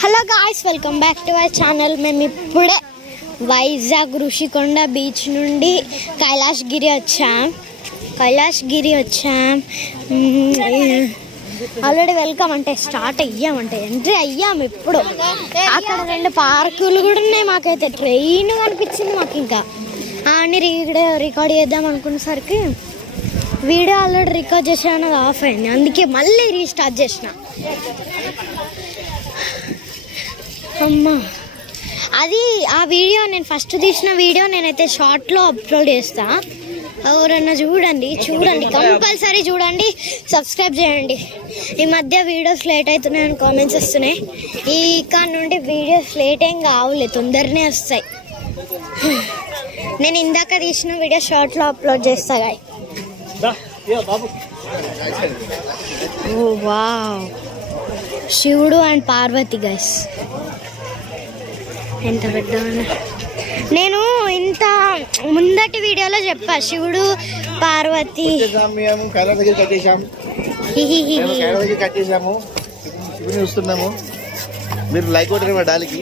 Hello guys, welcome back to our channel. మేము ఇప్పుడే Vizag Rushikonda beach నుండి కైలాసగిరి వచ్చాం. ఆల్రెడీ వెల్కమ్ అంటే స్టార్ట్ అయ్యామంటే ఎంట్రీ అయ్యాము. ఇప్పుడు అక్కడ 2 పార్కులు కూడా ఉన్నాయి. మాకైతే ట్రైన్ కనిపించింది. మాకు ఇంకా అన్నీ రికార్డ్ చేద్దాం అనుకునేసరికి వీడియో ఆల్రెడీ రికార్డ్ చేసాను, ఆఫ్ అయింది. అందుకే మళ్ళీ రీస్టార్ట్ చేసిన. అమ్మా, అది ఆ వీడియో నేను ఫస్ట్ తీసిన వీడియో నేనైతే షార్ట్లో అప్లోడ్ చేస్తా. ఎవరన్నా చూడండి, కంపల్సరీ చూడండి, సబ్స్క్రైబ్ చేయండి. ఈ మధ్య వీడియోస్ లేట్ అవుతున్నాయని కామెంట్స్ వస్తున్నాయి. ఈ కాడ నుండి వీడియోస్ లేట్ ఏం కావులే, తొందరనే వస్తాయి. నేను ఇందాక తీసిన వీడియో షార్ట్లో అప్లోడ్ చేస్తా. ఓ వావ్, శివుడు అండ్ పార్వతి గైస్, ఎంత పెద్ద. నేను ఇంత ముందటి వీడియోలో చెప్పా, శివుడు పార్వతి చూస్తున్నాము. మీరు లైక్ కొట్టారు మా డాలికి.